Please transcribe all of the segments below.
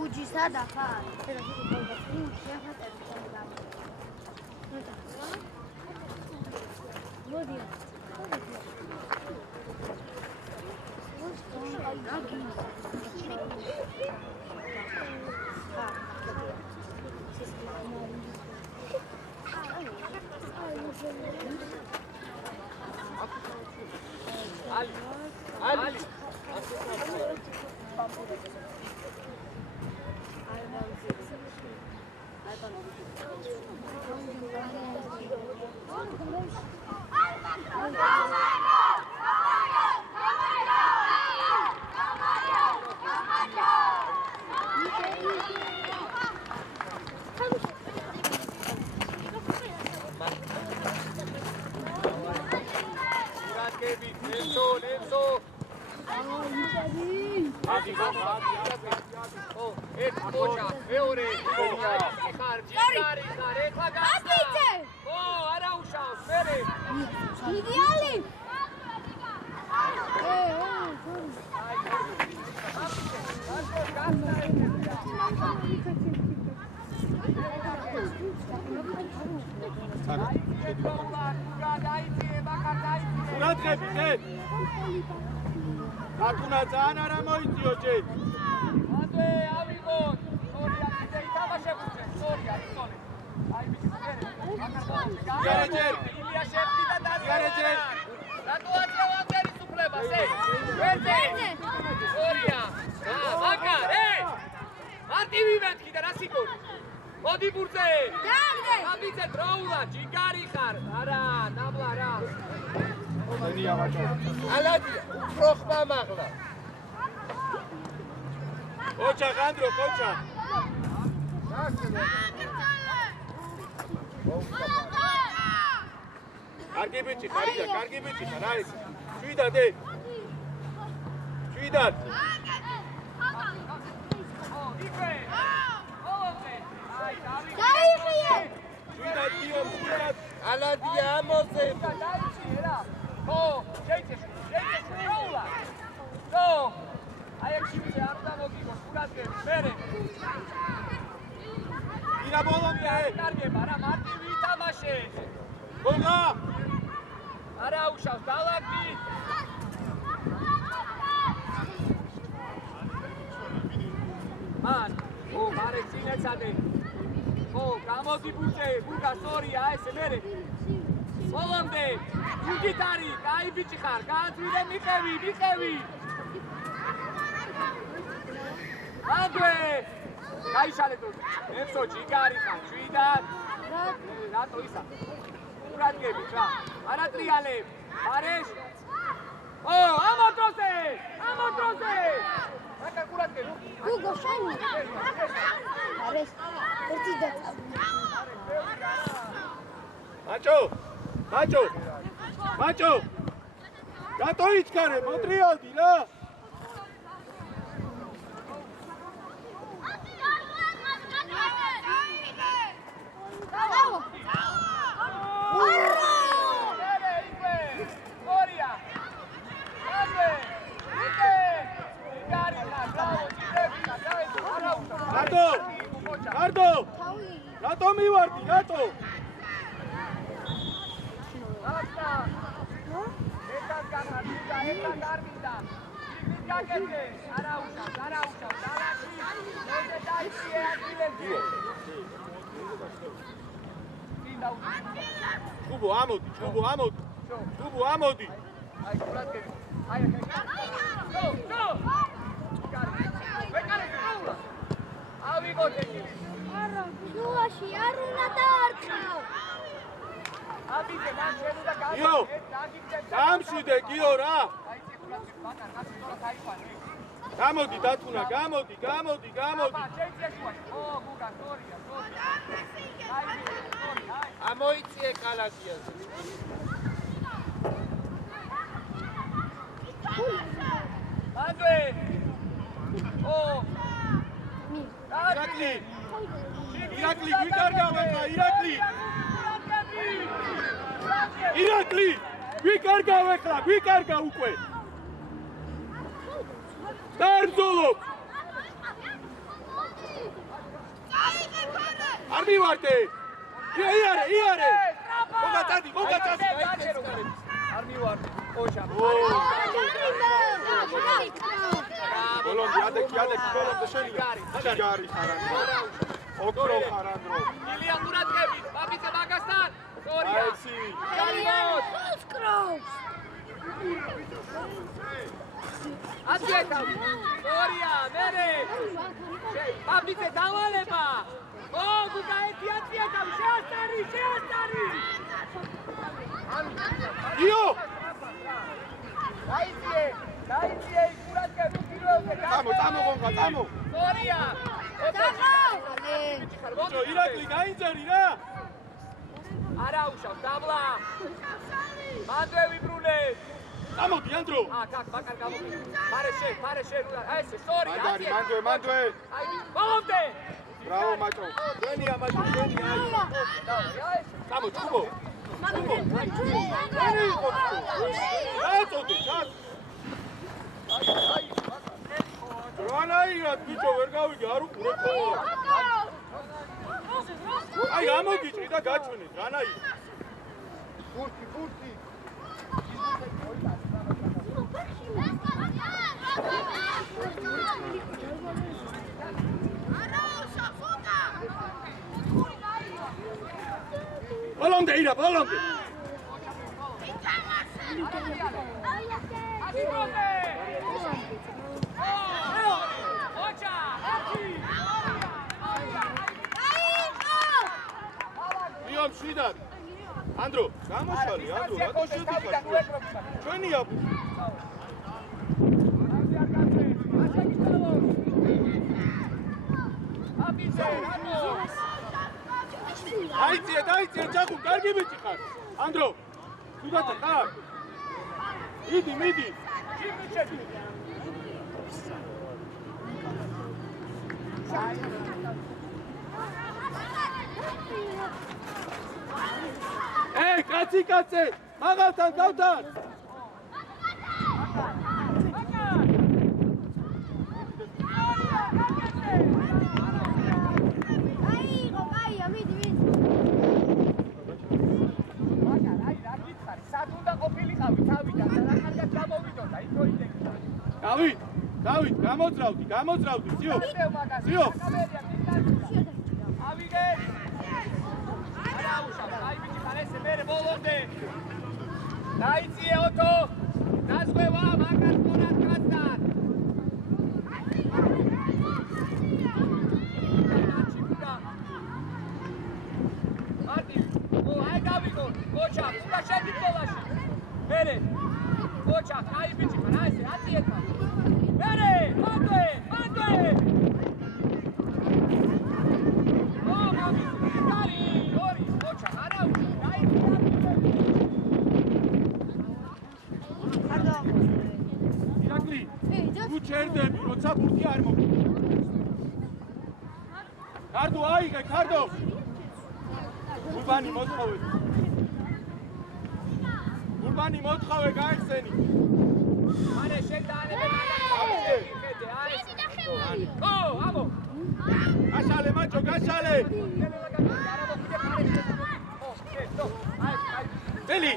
Uji sada fa. Ali. Nenzo. Atuna zana ramoizio jet. Ande avigos. Soria, itamașebuce. Soria, isole. Ai biciclete. Gareger. Ilia șeptita da. Gareger. La toate oameni supleba, se. Verde. Soria. Ah, Macar, Marti viventi da sigur. Modi burze. Davide. Abice troula, Gigari khar. Ara, nabla ra. Aladi, proxma magla. Kocha Gandro, kocha. Kargi bichi, Farida, kargi bichi, nice. Suida de. Suida. Suida dio, suida. Aladi amose. Oh, gente, rola. No. Ai echipe arda motivo, curate, bere. Ira bola me. Targe para Marti vita mașe. Bola. Ara ușa, dalaki. Man, mare țineți-ade. Camodi buce, buca soria, ai se bere. Solomde, Gitari, ai biciclar, gațuide michevi. Andue, ai șale tu. Nemso, Gigari, Ciuidat. Rato isa. Curat gebi, cla. Ara triale. Areș. Oh, amotrose! Hai curat gebi. Hugo, șani. Areș. Perți de. Macho! Gato aici care, Motrialdi, da? Gardo! Gato mivardi, gato! Asta! Estas ganas, esta garbita! Araușa, Cubo, amodi! Hai, curat că... Hai! No! Becare, nu! Amigo, te Nu, și arună tarța! Gio! Am și de Gio, ra! გამოდი დათუნა, გამოდი. ამოიწიე კალათიაზე. მანდვე. ირაკლი, ვიკარგავ ახლა, ირაკლი, ვიკარგავ უკვე. დაერძოლო. არ მივარდე. იარე. მოგაწადი. არ მივარდი. ოშა. ბოლომდე ადექი, ბოლომდე შენია. ჯარი ხარანდრო. ოქრო ხარანდრო. ილია დურატკები, ბაბიცე მაგასთან. სორია. აციეთავი. სორია, მერე. ბაბიცე დავალება. გუგა ერთი აციეთავი, შეასტარი. იო! დაიძიე დურატკები პირველზე. წამო გონგა, წამო. სორია. ბიჭო, ირაკლი გაიძარი რა. არა უშავს, დაბლა. მანდვე ვიბრუნებ. გამოდი ანდრო. კაკ, ბაკარ გამოდი. ფარე შე, აი ესე, სორი, მანდვე. აი, ბოლომდე. ბრავო მაჭო. ჩვენია მაჭო, ჩვენია. წამო, ჩუბო. რაწოდი, ჩას. რანაირად ბიჭო ვერ გავიგე, არ უყურებ ხოლმე. აი გამოგიჭრი და გაჩვენეთ, რანაირად. ფურთი. ბოლომდე. მიამ შვიდად. ანდრო, გამოშალი, რატო შედიხარ? ჩვენია. დაიძიე, ჯახუ, კარგი ბიჭი ხარ. ანდრო, თუდათა ხარ? მიდი. კაცი, მაღალთან გავდარ. დავით, გამოძრავდი, ძიო. ავიგე. არა უშავს, აი ბიჭი ხარ ესე მერე ბოლომდე. დაიძიე ოტო. დაზღვევა მაგარ თორად კაცთან. მარტი, აი დავიგო, კოჩა, უნდა შედი ბოლაში. მერე. კოჩა, აი ბიჭი ხარ, აი ესე, აციეთმა. მერე, მანდვე. ჩერდები, როცა ბურთი არ მოგდო. კარდო აიღე, კარდო. გურბანი მოთხოვე, გაიხსენი. მანე შედანები ამო. გაშალე მაჭო, გაშალე. წელი.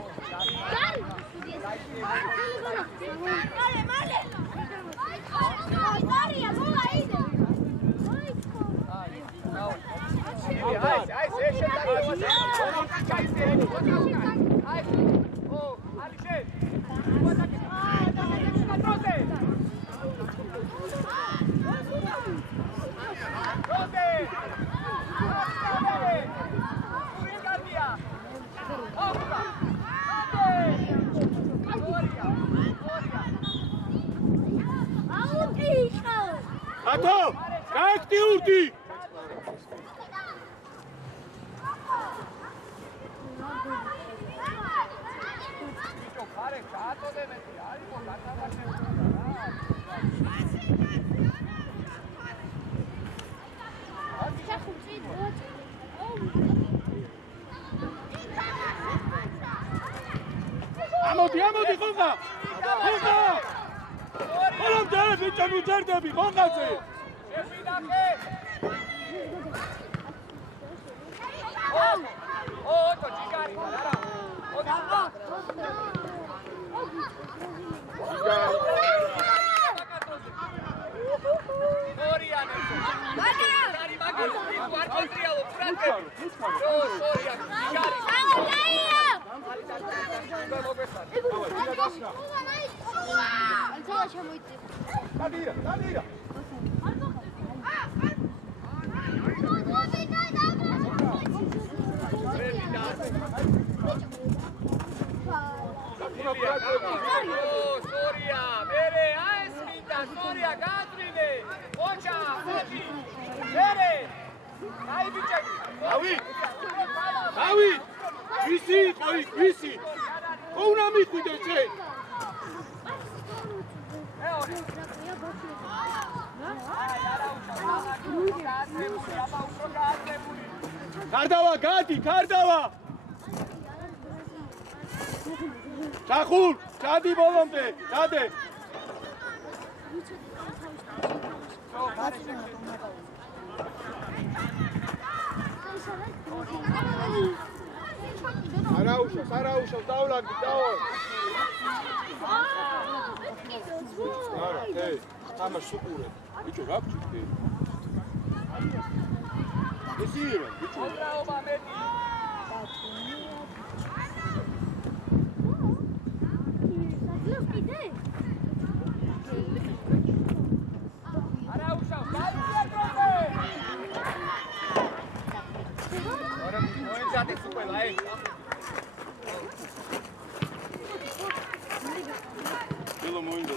მოდი. ბიჭო, ხარე ჩაატოდებეთი, არისო გათამაშებული რა. ამოდი, ხონდა. ხონდა. ყველამდე ბიჭო მიძერდები, ხონდაზე. შეფინახე. ოტო ჯიგარი არა. ოტო. ორიანე. მაგარი არ კონტრიალო, ფრანკე. სორია, ჯიგარი. დადირა. სორია, მერე აეს მინდა, სორია გააძრინე. ოჩა, მოდი. მერე. აი ბიჭები. დავი. ვისი იყო ის, ვისი? ხო უნდა მიხვიდე შენ? გარდავა, გარდავა. ჩახურ, ჩადი ბოლომდე, ჩადე. არაუშავს, დავლაგდი, დავალ. არა, თამაშ სუპურე. ბიჭო, რა გჭირდი? ისირო, ბიჭო. მოძრაობა მეტი. არაუშავს, გაიწევდე. არა, მოეძადეთ უყველა, ელო მოინდა.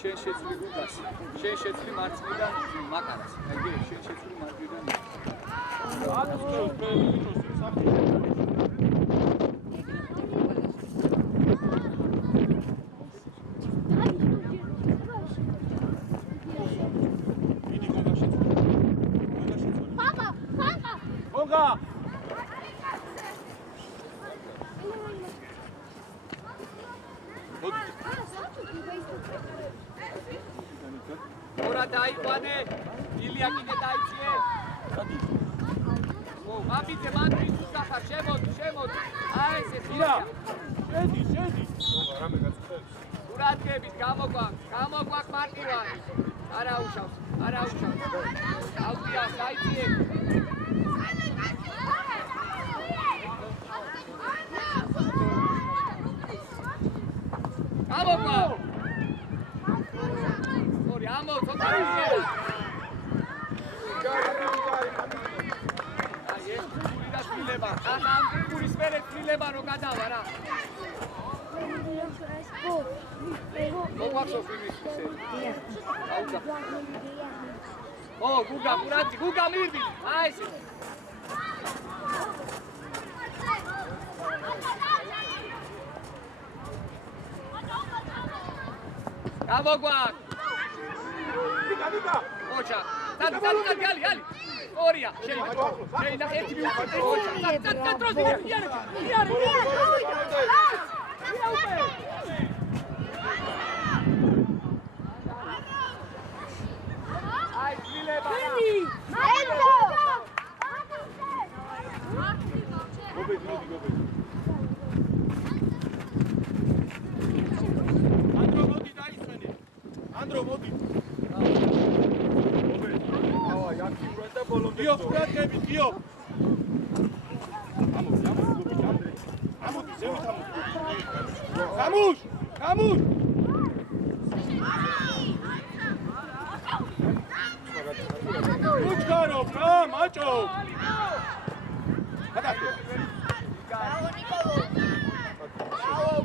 შენ შეცვლი გუგას, შენ შეცვლი მარცხნიდან მაკარას. აი, შენ შეცვლი მარჯვნიდან. ორა დაიყვანე, ილია კიდე დაიციე. მამიძე, მან ვის უსახარ, შემოდი. აი ეს ილია. შედი. რამე გაწუხებს. ურადღებით გამოგვაქვს მარტივანი. არაუშავს. ავდია, დაიციე. გამოგვაქვს. ამო ცოტა ისეა. აი ეს გული და თილება. ახლა ამ გულის მერე თილება რო გადავა რა. მოგვაქვს ოფირის ისე. გუგა მივიდი. აი ესე. გამოგვაქვს. ოჩა, დალი. ორია, შეიძლება ერთი მიუხედე. ოჩა, დროზე, იარე. აი, ძილება. ანდრო მოდი. დიო, ყურადღები, დიო. ამოდი, ზევით ამოდი. გამუშ. უჩქარო, რა, მაჭო. გადაგე. Bravo Nicolo! Bravo!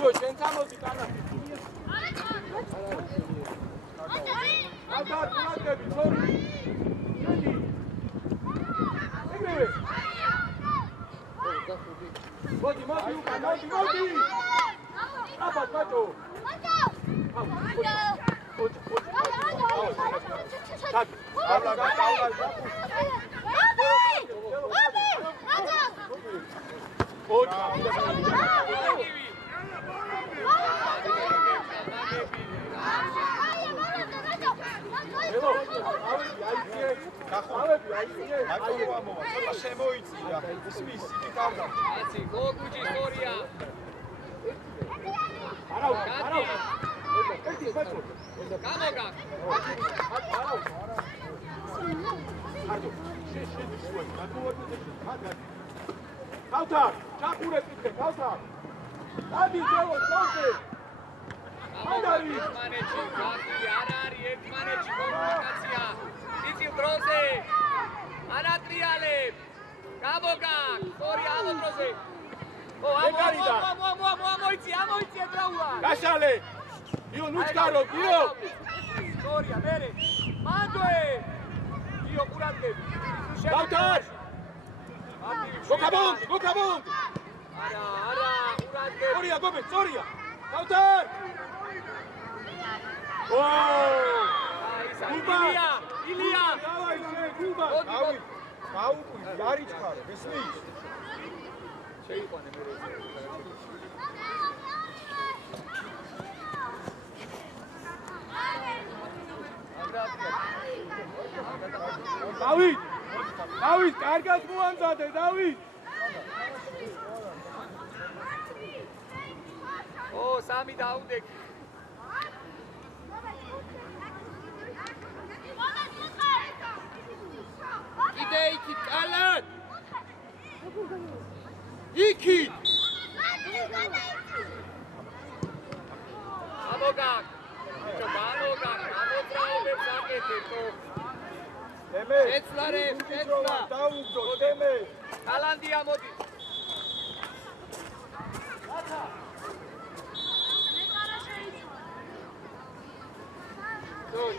იო, შენ წამოდი კანა. აბა, გულაგები, თორე. შედი. ეგრევე. მოდი, მოდი, უკან, მოდი. აბა, ბატო. Kautar, çakure bitti, Kautar. Hadi devo, çokse. Hadi. Ekmaneci, გასული არ არის ekmaneci კომუნიკაცია. იცი დროზე. არატრიალებ. გამოგაკ, სწორი ამო დროზე. მოიცი, ამოიცი ეძრაულა. გაშალე. იო, ნუჩკარო, იო. სწორია, მერე. მანდოე. იო, ყურადღები. Kautar. Gokabond, Gokabond. არა, ყურადღები. Სწორია, გობე, სწორია. Kautar. ილია. Давай, გუბა. გაუკვი, არიჩქარო, გესმის? შეიყვანე მე დავით, კარგად მოამზადე, დავით. სამი დაუნდექი. კიდე იქით, კალად. იქით. გამოგაკ. ამოძრაობებს აკეთებო. თემე, შეცვლარებ, დაუგდო, თემე. კალანდია მოდი.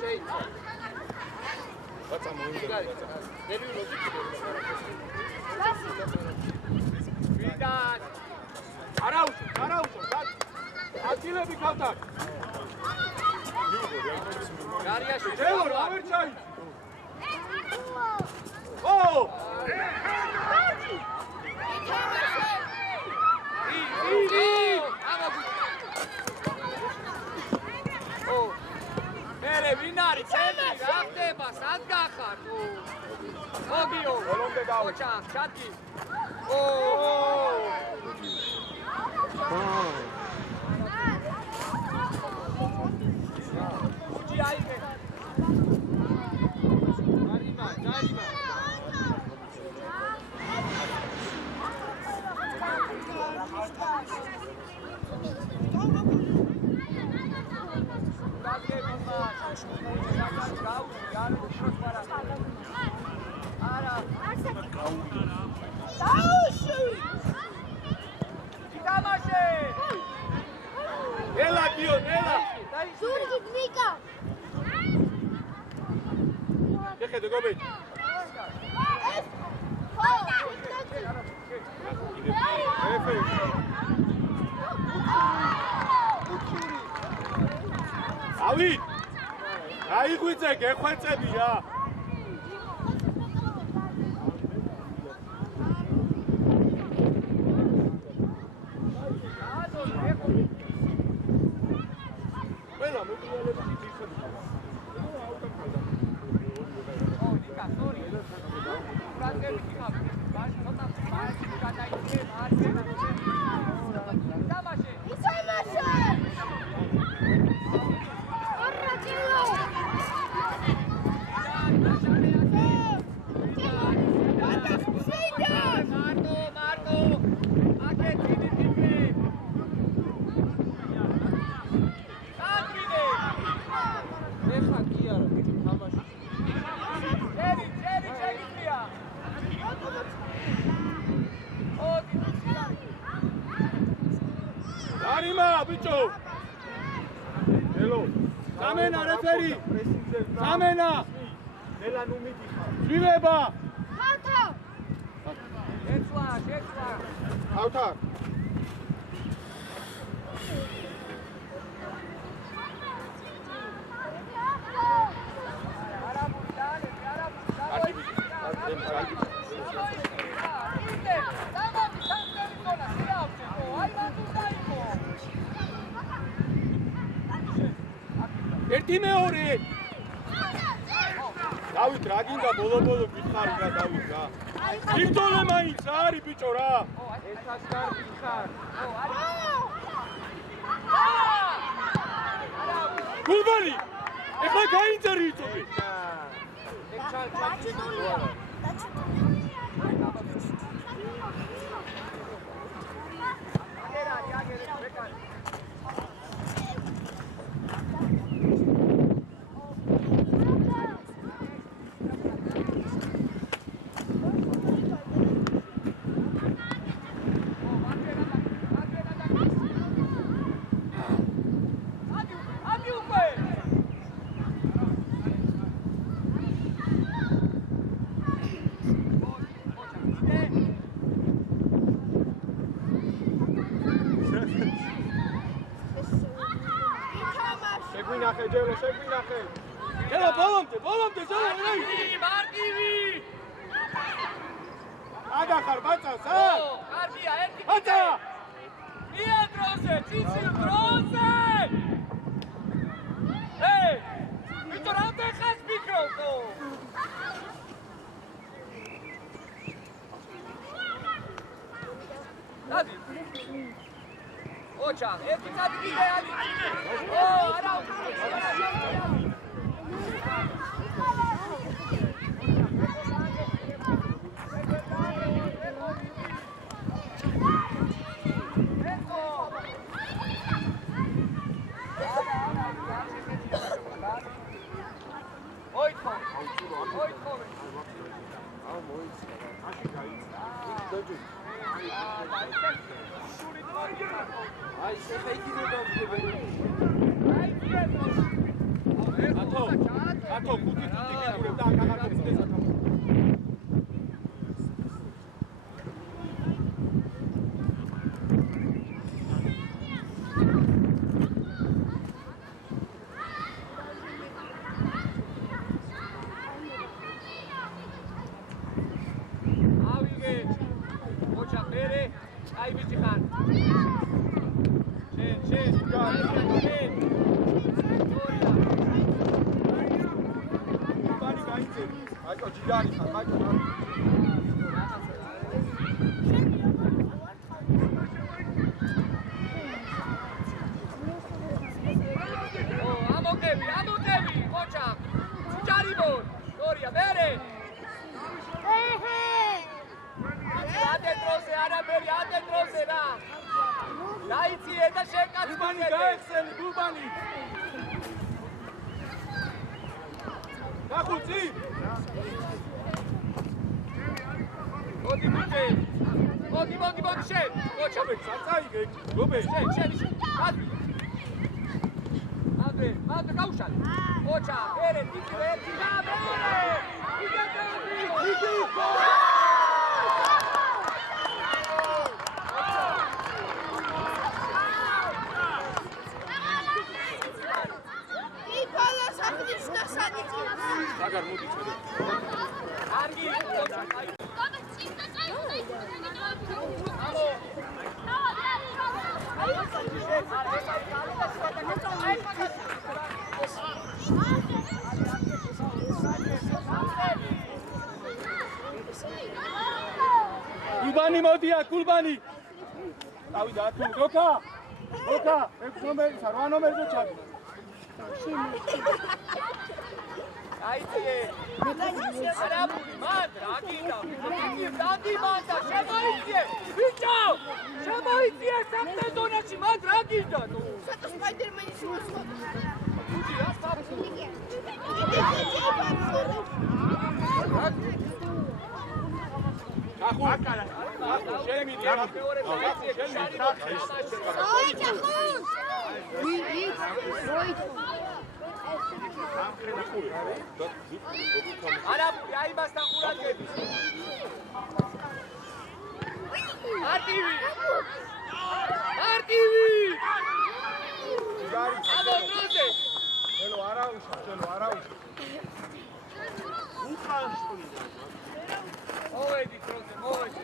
შეიცა. რაცა მოინდა. ვიდან. არაუშო. ადგილები Kautar. გარიაში დევო, არ ჩაი. მერე ვინ არის ცენტრი რა ხდება სად გახარ მოგიო ოჩა ჩატი უჯი აიგე დაიმა Ela, Dio, ela. რეფერი. ავი! აიღვიძე, გეხვეწები რა. ყველა მოკლელებითი ძირფები ხარ. Arima, bicho! Hello. Samena, referee! Samena! ნელა ნუ მიდიხარ. ძვირება! ხალხო! შეცვლა. თავთან. ერთი მეორე. დავით რა გინდა ბოლო გითხარი რა დავით რა. ვიქტორე მაინც რა არის ბიჭო რა. ერთად კარგი ხარ. გულბანი. ეხლა გაიწერი იწოვე. შეგვინახე ჯელო, შეგვინახე. ელო ბოლომდე ჯელო რა. მარტივი! აგახარ ბაწას ა? კარგია, ერთი ბაწა! მია დროზე, ციცი დროზე! ვიქტორ ამდენხანს ფიქრობო? დადი. ოჩა, ერთი წადი კიდე არის. არა. ათო ხუთი თუთი გიგურებ და აკაღარ გწდეს ათო. ავიგე. ოჩა მერე, აი ვიცი ხარ. შენ. ბანი გაიწერი. აიო ჯირანი ხარ, მაიო. ამოკები, ოჩა. ჯარიბო, გორია, მერე. ათე დროზე რა. დაიციე და შეკაც გულბანი გაეხსენი, გულბანი. გახუცი. მოდი შენ. ოჩა გობე, საწაიგე, გობე. შენ. ამდე გაუშალე. ოჩა, მერე, თითი ერთი და მერე. იგი იბანი მოდია, გულბანი. დავიდა, თუ გოკა. გოკა, 6 ნომერი, 8 ნომერზე ჩადი. აიწიე. არაფერი, მანდ, რა გინდა? დადი მანდა, შემოიწიე. ბიჭო, შემოიწიე სამთე ზონაში, მანდ რა გინდა ნუ? სატო სპაიდერმენის მოსვლა. უდი რა ფაფუ? ახუ, ახუ, შემიდი, მეორე საიტი შარი მოხმაშე. აი, ჩახუნ. არაფერი, აი მასთან ყურადღები. არტივი! არტივი! ამო დროზე! ჩელო არაუშა, ჩელო არაუშა. მოვედი დროზე, მოვედი.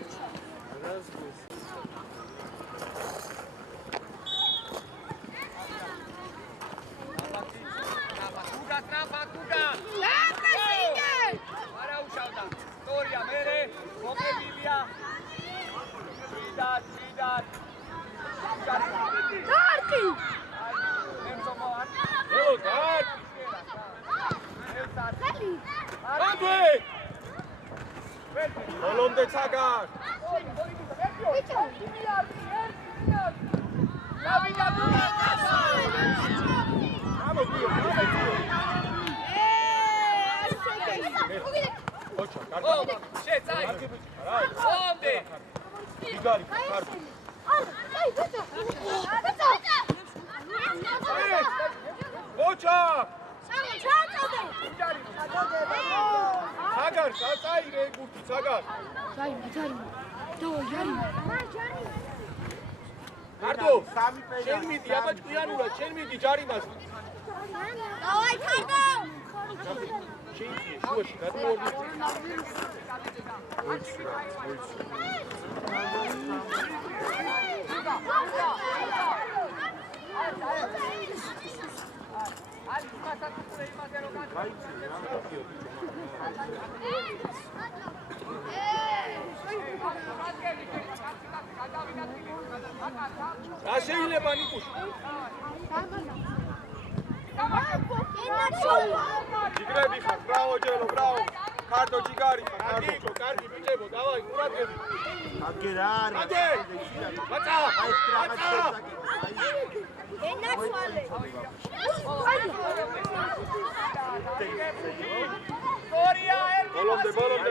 ტრაფა! არა უშავდა. სტორია მერე, მოყებილია. ვიდად. დარტი! ელო, დარტი. ანდვე! ბოლომდე ცაგარ. ოჩა, კარგი. შეცაი. ომდე. იგარი, კარგი. ოჩა! ცაგარ, წაიღე გურთი, ცაგარ. მარტო, შენ მიდი, აბა ჭკვიანურად, შენ მიდი ჯარიმას. დავაი თანდო! შეიძლება შუაში გადმოვიდეს. რა შეიძლება ნიკუშ? ჯიგრები ხარ, ბრავო ჯელო, ბრავო. ქართო ჯიგარი ხარ, ქართო. კარგი ბიჭებო, დავაი, ყურადღები. აგი რა არის? აჯე! მაწა! ენაცვალე! სტორია ერთი.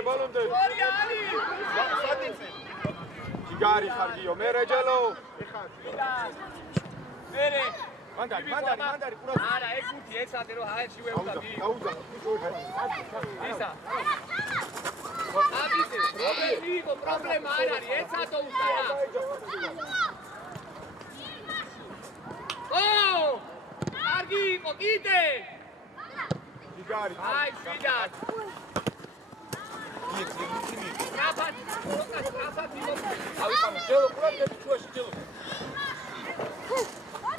ბოლომდე. სტორია ალი. სადიცე. ჯიგარი ხარ გიო, მერე ჯელო. მერე მანდარი, ყურადღები. არა, ეგ გუთი ეცადე რომ ჰაერში ვეუგაბი. გაუზა. ისა. აბიზე, პრობლემა არ არის, ეცადო უკარა. ო! კარგი იყო, კიდე. ჯიგარი. აი, შვიდად. ტრაფად, ავიხანე, ჯელო, ყურადღები შუაში ჯელო.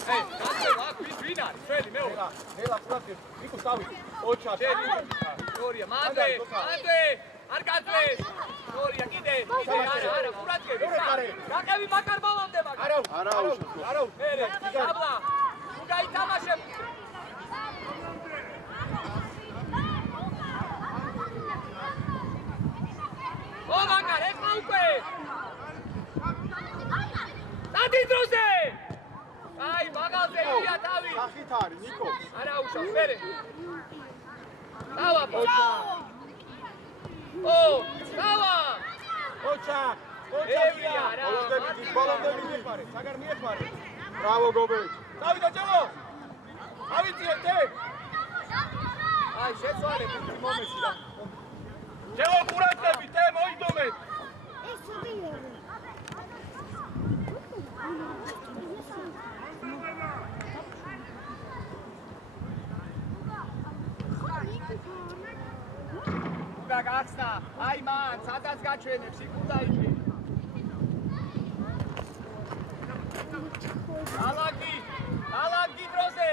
ეი, გასწევ, აქ ვინ არის? ჩვენი მეორე. ნელა, ყურადღები. ნიკო თავი. ოჩა, შენი. სტორია, მანდე. არ გაძლეს. სტორია, კიდე. არა, ყურადღები. გაყევი მაგარ ბოლომდე მაგარ. არა. მერე, აბლა. თუ გაითამაშებ. ო მაგარ, ეხლა უკვე. დადი დროზე. აი, მაგალზე ია თავი. სახით არის, ნიკო. არა უშავს, მერე. დავა, ოჩა. ო, დავა. ოჩა. ევია რა. ბოლომდე მიეყარე, საგარ მიეყარე. ბრავო გობეჭ. დავიდა ჯელო. ავიწიეთ ე. აი, შეცვალე მომესი და. ჯელო ყურადღებით ე, მოიდომეთ. გაგაცნა. აი მან, სადაც გაჩვენებს, იქ უნდა იგი. ალაგი დროზე.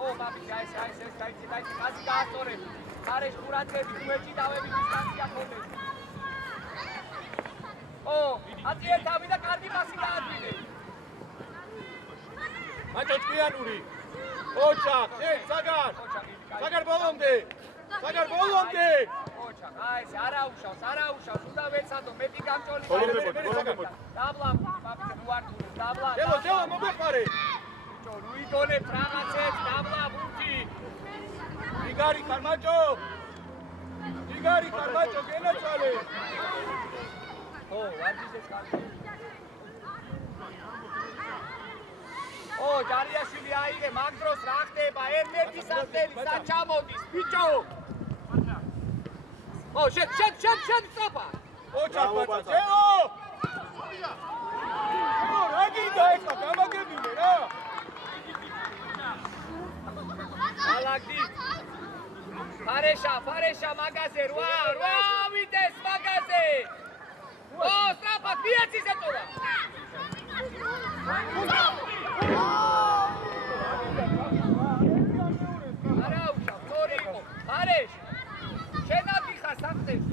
ო, მამი, ეს გაიცი, კაცი გაასწორებ. ხარეშ ყურადღებით, უეჭი დავები დისტანცია ხონდეს. ო, აწიერ თავი და კარგი პასი გააძვინე. მატო ჭკვიანური. ოჩახ, შენ საგარ ბოლომდე. ოჩახ, აი ეს არა უშავს, უნდა ვეცადო, მეტი გამჭოლი. ბოლომდებოდი. დაბლა, მამი, უარტული, დაბლა. ჯელო, მომეხარე. ბიჭო, ნუ იგონებ რაღაცებს, დაბლა, ბურთი. ჯიგარი ხარმაჭო, გენაცვალე. ო, ვარჯიშებს კარგი. ო, ჯარიაშვილი აიღე, მაგ დროს რა ხდება? ერთ-ერთი სამდელი საჩამოდის, ბიჭო. ო, შენ სწრაფა. ოჩახ ბაჭა, ჯელო, რა გინდა ეხლა გამაგებინე რა. ალაგი. ფარეშა მაგაზე, რვა ვიდეს მაგაზე. ო, სწრაფად, მიეცის ეტოვა. არა უშავ, თორი იყო. ფარეშ. შენადი ხარ საფრთხეში.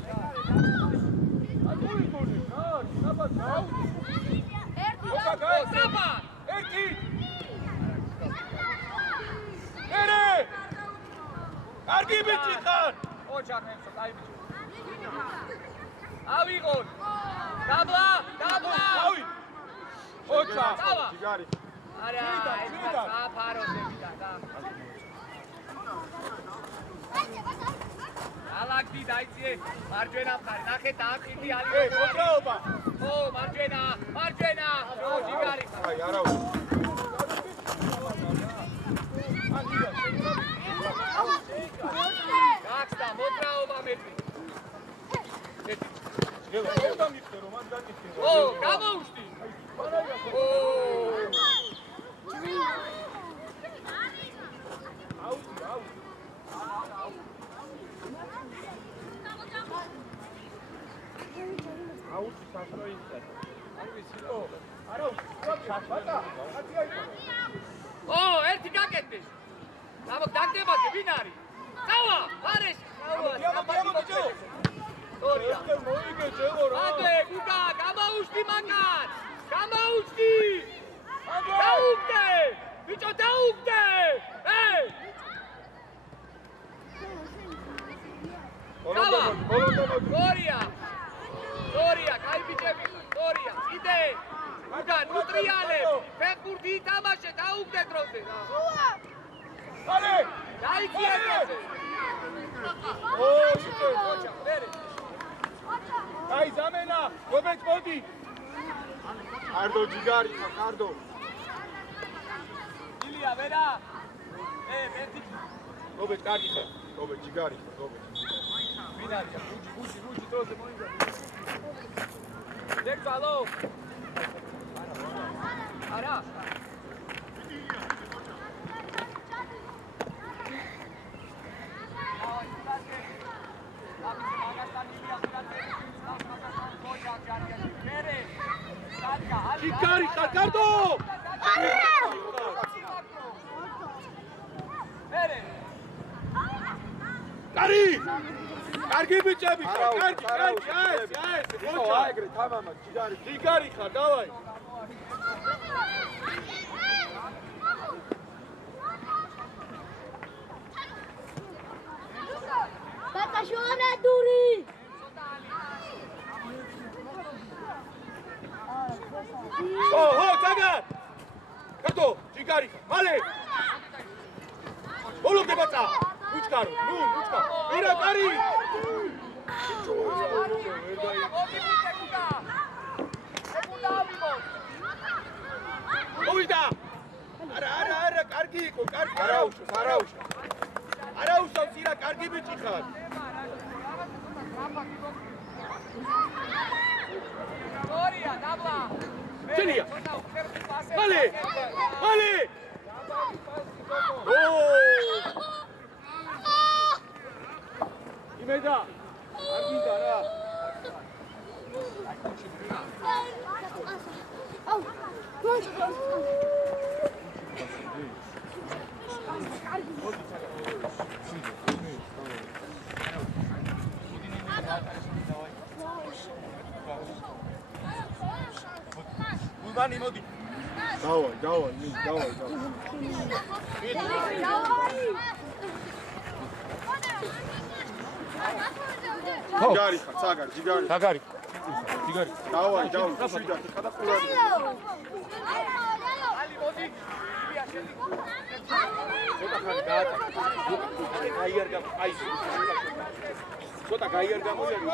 ერთი. ერე. კარგი ბიჭი ხარ. ოჩახ, ნემსო, კაი ბიჭი. ავიღონ. დაბლა. ავი. ოჩახ, ჯიგარი. არა, ეს საფაროზე ვიდა და. ალაგი დაიძიე, მარჯვენა მხარე, ნახე დაახიდი არის. მოძრაობა. ო, მარჯვენა. ო, ჯიგარი. აი, არა. გახსდა მოძრაობა მეტი. ო, გამოუშტი. ო. ო, ერთი გაკეთდეს. დაგდებაზე ვინ არის? წავა, ფარეშ. თორია. მოიგე ჯელო რა. ადე, გუგა, გამოუშტი მაგარ. გამოუშტი. დაუგდე. ბიჭო, დაუგდე. თორია, კაი ბიჭები, თორია. იდე. გუგა, ნუტრიალებ. ფეხბურთი ითამაშე, დაუგდე დროზე. ale! დაიძიე დროზე. ო, იტო, ოჩა, მერე. აი, ზამენა, გობეჭ მოდი. კარდო ჯიგარი, კარდო. ილია, ვერა. მეთი. გობეჭ კარგი ხარ. გობეჭ ჯიგარი, გობეჭ. ვინ არის? ბუჯი დროზე მოიგო. დეკალო. არა. ჯიგარი ხარ, კარდო! მერე. კარი! კარგი ბიჭები ხარ, კარგი, ეს, ოჩა. აიგრე, თამამა, ჯიგარი ხარ, დავაი. ბატაშონა დური! ო, ზაგარ! კატო, ჯიგარი ხარ, მალე! ბოლომდე ბაცა! უჩქარო, ნუ, უჩქა. ვირა კარი! მოვიდა! არა, კარგი იყო, კარგი. არა უშავს, ირა, კარგი ბიჭი ხარ. თორია, დაბლა. ჯენია. მალე! ო! იმედა. არ გინდა რა. გულბანი მოდი. დავაი. ჯიგარი ხარ, საგარი, ჯიგარი. საგარი. დავაი, შიგა, ხადა ყურადი. ალი მოდი. ცოტა ხანი გაატა. გაიარ გამ, აი. ცოტა გაიარ გამოიარი.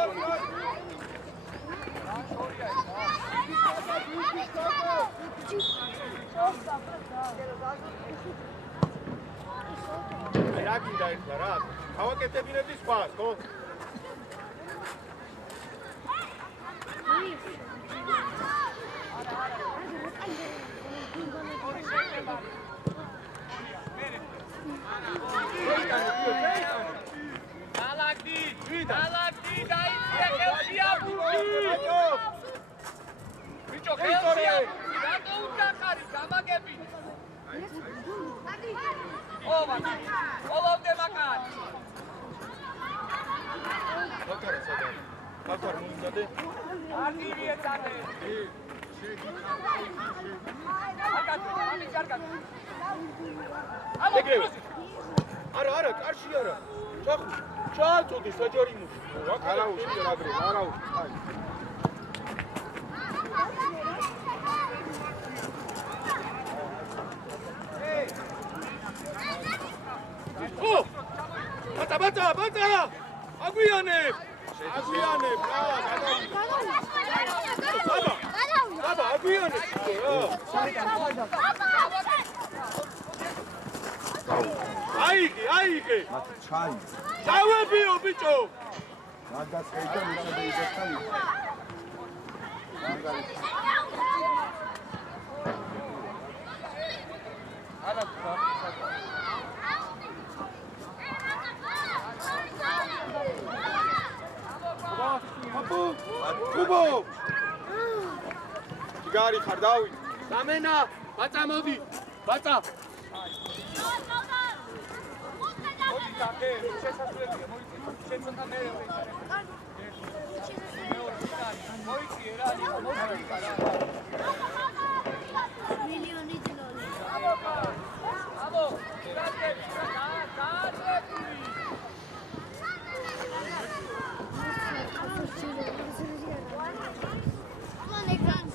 რა გინდა ერთმა რა? გავაკეთებინებდი სხვას, ხო? ალაგდი დაიწია ხელში აბუჩი. ბიჭო, ხელში აბუჩი, რატო უძახარი, გამაგები. ობა, ყოველდე მაკარი. ხალხარ მოიმზადე. არტილი ეცადე. არა, კარში არა. ჩააწოდე საჯარი მუში. არა უშკი რაგრე, არა უშკი. აი. ბატა! აგვიანებ! ბაბა, აგვიანებ! აიგე! ჩაი. დავებიო ბიჭო! გადაწყეიდა მიწადე იდესთან. კუბო! ჯიგარი ხარ დავი. სამენა, ბატა მოდი. ბატა. მოდი დაგე, შესაძლებელია, მოიწი. შეცოთა მე მოიწი რა, მოიწი რა. მილიონი დოლარი. აბო, გასწრები, გააძლებული. Come on, ekran.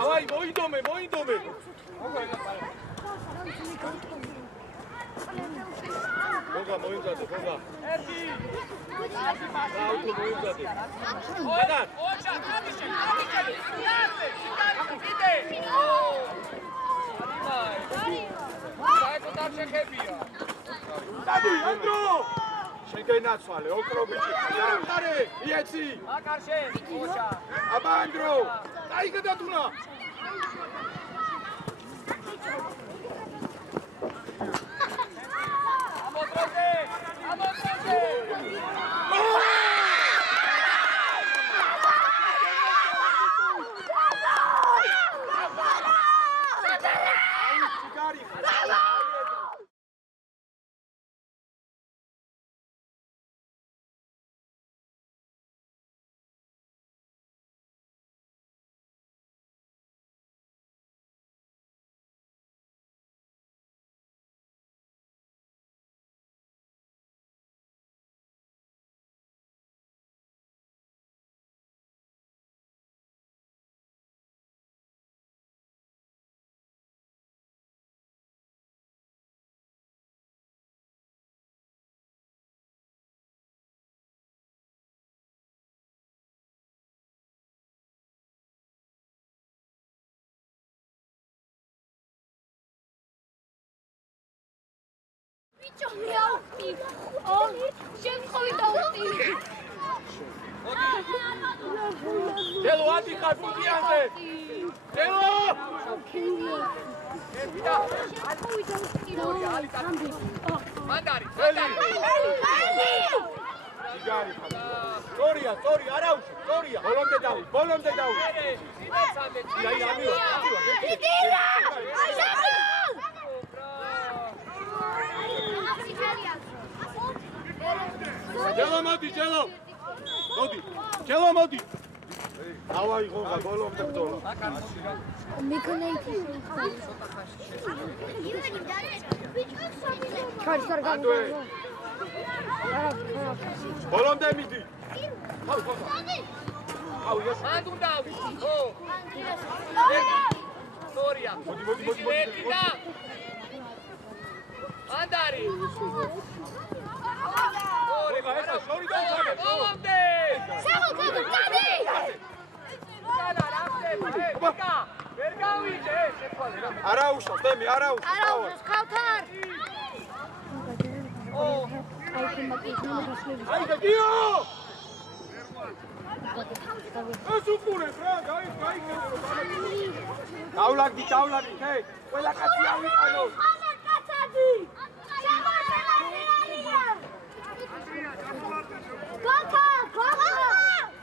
ავაი, მოიდომე. გოგა მოიმზადე, გოგა. ერთი. აუთო მოიმზადე. ოჩა, კაბიშე. კიდე. საერთოდ არ შეხებია. დადი, ანდრო! შეგენაცვალე, ოქრო ბიჭი. არე, იეცი. აკარშე, ოჩა. აბა ანდრო, დაიგე დათუნა. ამოტროზე. Delo, adi, kaj, putijanze! Delo! მანდარი ჯიგარი ხარ სწორია არაუში სწორია ბოლომდე დაუშვი ჯელო მოდი ავაი ხოღა ბოლომდე ბრძოლა ბოლომდე მიდი მანდ უნდა ავიდე ო სტორია მოდი და მანდარი ბოლომდე ვერ გავიდე არაუშავს დემი არაუშავს ხავთარ აიდე დიო ეს უყურეს რა გაიგე დავლაგდი ჰე ყველა კაცი ავიყანო კაცადი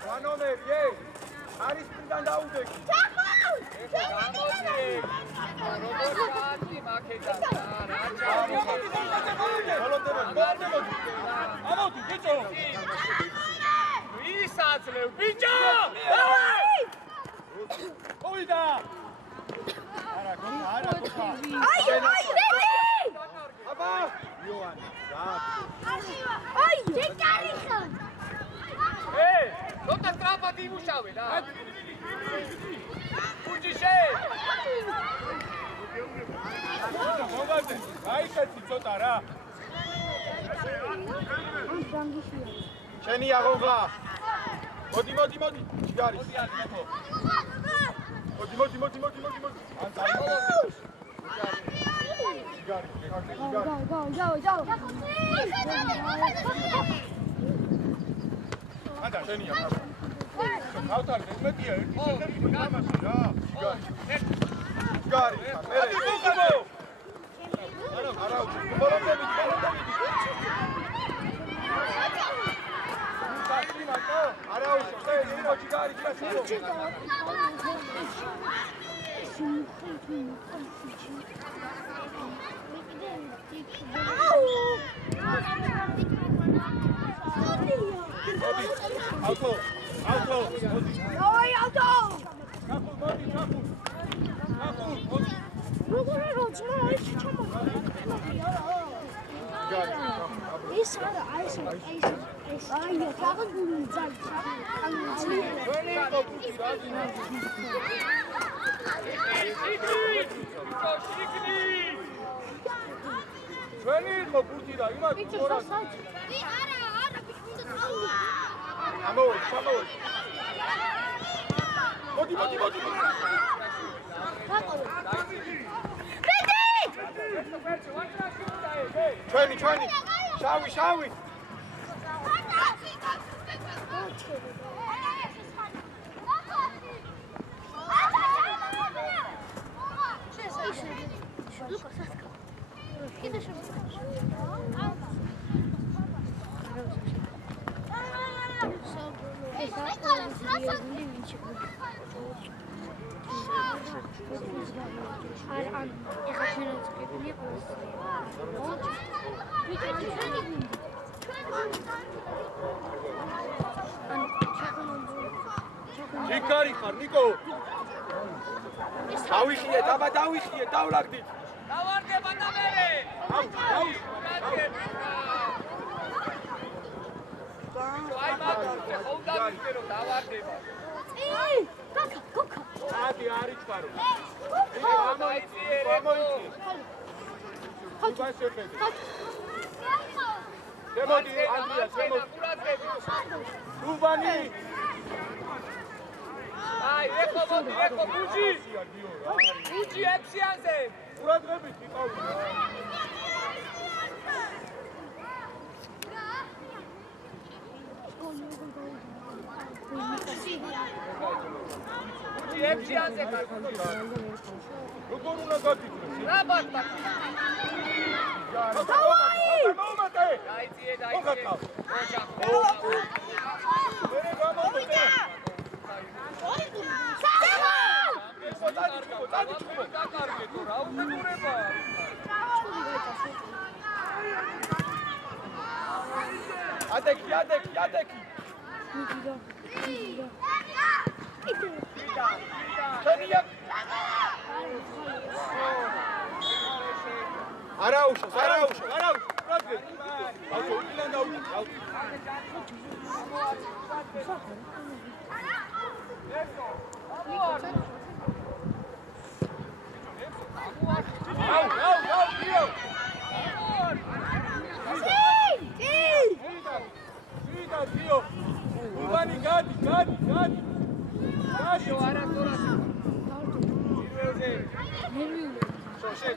ვანომერი არის პრიდან დაუდეგი ამოდი ბიჭო ვისაძლევ ბიჭო მოვიდა არა გოხა აბა იოანი ჯეკარიხან ცოტა ტრამპად იმუშავე რა უჯიშე მოგაზე გაიქეცი ცოტა რა შენი აღოღა მოდი ჯიგარი მოდი ან ანდა შენია ხავთარი მეტია ერთი შეხედვით თამაში რა ჯიგარი მერე არა ბოლომდე არაუშავს ეს ჯიგარი ავტო მოდი დავაი ავტო მოდი როგორ როძმა ის ჩამოყარა ეს არა ეს აია გაგული ძალი ჩვენი იყო ბურთი და იმათ არა ამოვიდ მოდი ჩვენი შავი ჯიგარი ხარ ნიკო დავიხიე დავლაგდით დავარდება და მერე აი მაგაზე ხოდა ვიყერო დავარდება გოკა ადი არის წყარო შემოდი ანდრია რუბანი აი ეხო ბუჯი ექსიანზე ყურადღებით იყავი ექშიანზე კარგი. როგორ უნდა გაგიწროს? რა ბატა. მომატე! დაიძიე. ოჯახ. მერე გამომოტე! დაკარგე თუ რა უკეთურება. ადექი. შენია. არაუშო. პროგრე. აუ, ილან დაუჭი. აუ, დიო. დიო. უბანი გადი. შო არასდროს. პირველზე. შე.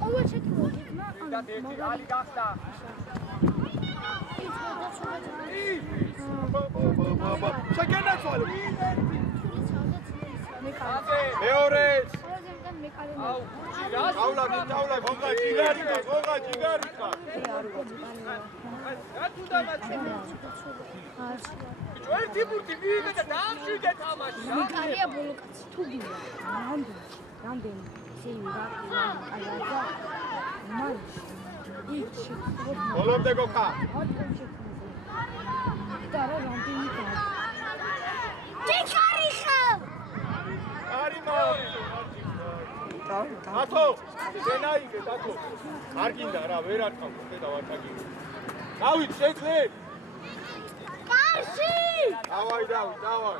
ყოველ შეკრებულმა და ერთი ალი გახდა. შეგენაცვალე. მეორეც. აუ, რას? დავლა. გოგა ჯიგარიკა. რა თუ დამაჩვენე? ერთი ბურთი მიიღე და დამშვიდე თამაში. კარია ბოლოკაცი თუ გინდა რამდენი შეიძლება აიაზა ბოლომდე გოგა. და რა რამდენი ჯიქარიხა არიმა. დათო, შენაიგე დათო. არ გინდა რა, ვერ არყავ და ვარჩაგი. დავით, შეძლე. კარში დავაი.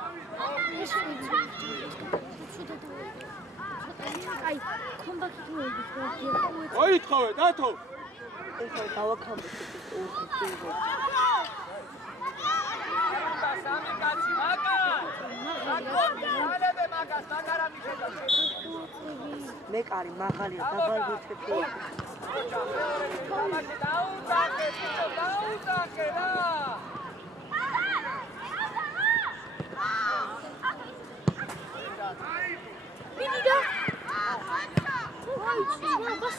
აი კომბაქი თუ მოითხოვე, დათო. სამი კაცი მეკარი მაღალია დაბალბუთები დაუძახე რა მინიდა აი ცოტა ბას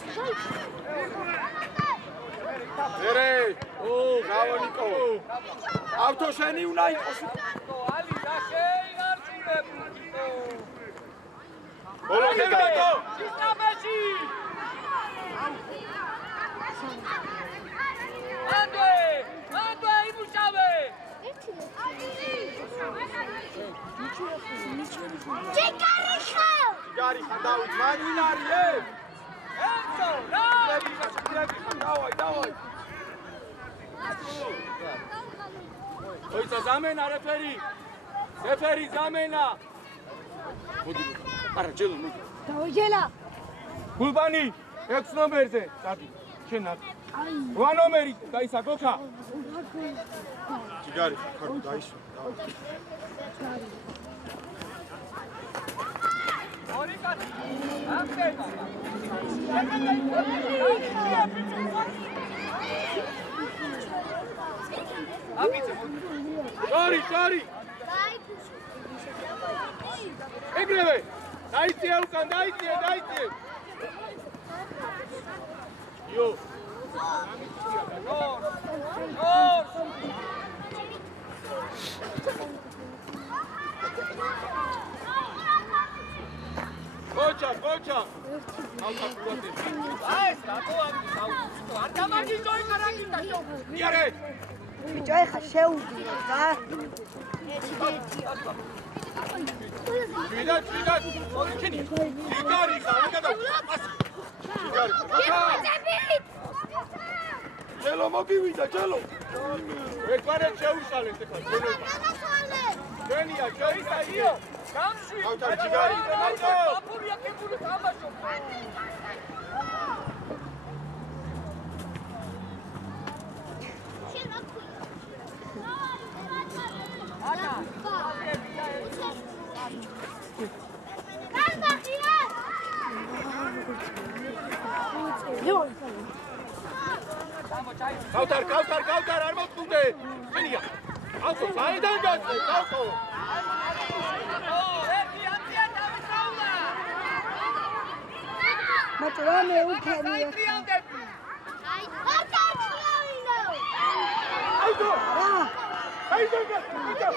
ერე, ბრავო ნიკო. ავტო შენი უნდა იყოს. ალი და შეინარჩუნებ ბოლომდე დათო. სისტამაში ანდე იმუშავე ჯიგარიხა დავით, მან ვინ არის? ემცო რა დავაი. ოიცა ზამენა რეფერი ზამენა. მოდი. არა, ჯელო მოდი. დაუჯელა გულბანი 6 ნომერზე. წადი. შენ არ. აი 8 ნომერი დაისა გოქა. ჯიგარიხა ხარ დაიშვა. ორი კაცი ამდენა შორი ეგრევე დაიწია უკან დაიწია იო გოჩა აი სტატო არ დამაგიჟოი კარაგიტა შო იარე ბიჭო ეხა შეუდგინე რა ვიდა მოიქენი ჯიგარიხა აკადა ჯელო მოგივიდა ჯელო ეკარე შეუშალეთ ეხლა ჯენია ჯეისაიო გამში ავტარ ჯიგარიხა აფურია კებული თამაშო გავთარ არ მოწუნდე შენია ავთო საიდან გაწე, ხალხო? მაგრამ რამე უფერია. აიდო! რა? აიდო გაწე, აიდო!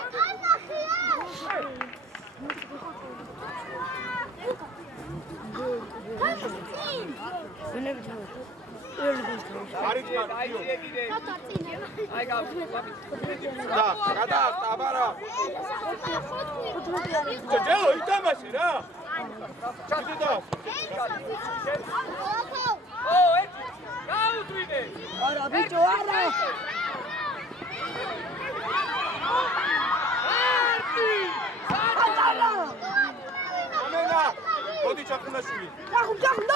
არის მაგიო. აი გავი. და, გადაახტა, აბარა. ჯეო, ითამაში რა. ჩადიდა. ო, ერთი. გაუთვიდე. არა ბიჭო, არა. ამენა, მოდი ჩახუნაშვილი. ჩახუნდავარი.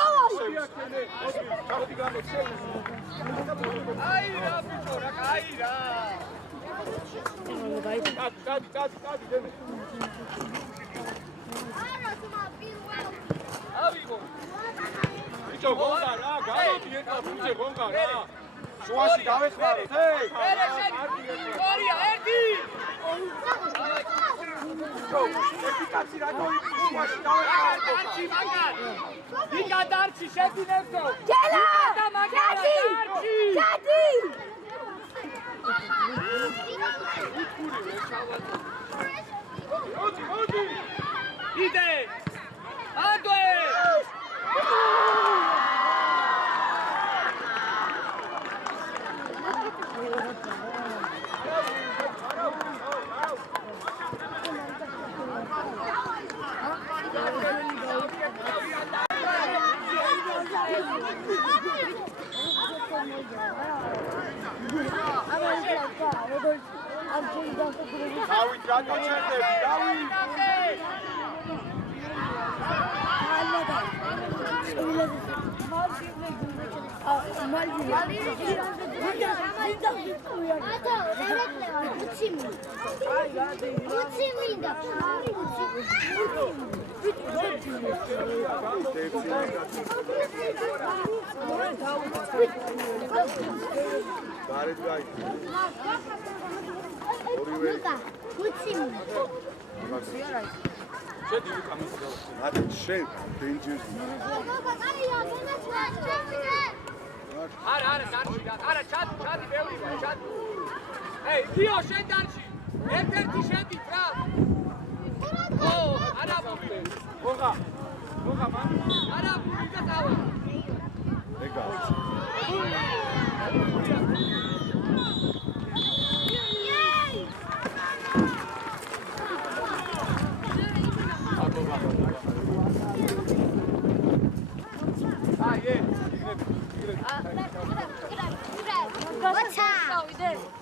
მოდი გამოჩე. აი რა ბიჭო, რა კაი რა. კადი, დემე. ავიღო. ბიჭო, გონდა რა, გამოდი ეტა ფუძე გონდა რა. შუაში დავეხმაროთ, ჰეი. მერე შენი. ორია, ერთი. ეკიკაცი რა მოიწი შუაში დავეხმაროთ. დარჩი მაგარ. ვინდა დარჩი შედინებდო. ჯელა! და მაგარ დარჩი. ჩადი! მოდი. იდე. ადვე. დავით რა გაჩერდები, დავით. გარეთ გაი. შედი უკამეს რა. ადა შენ დენჯერს. არა, დარჩი რა. არა, ჩადი ბევრი რა, ჩადი. ეი, გიო შენ დარჩი. ერთ-ერთი შედი რა. ო, არაბული. გოგა მამ. არაბული და დავა. ეგა. აი, ე. What's up?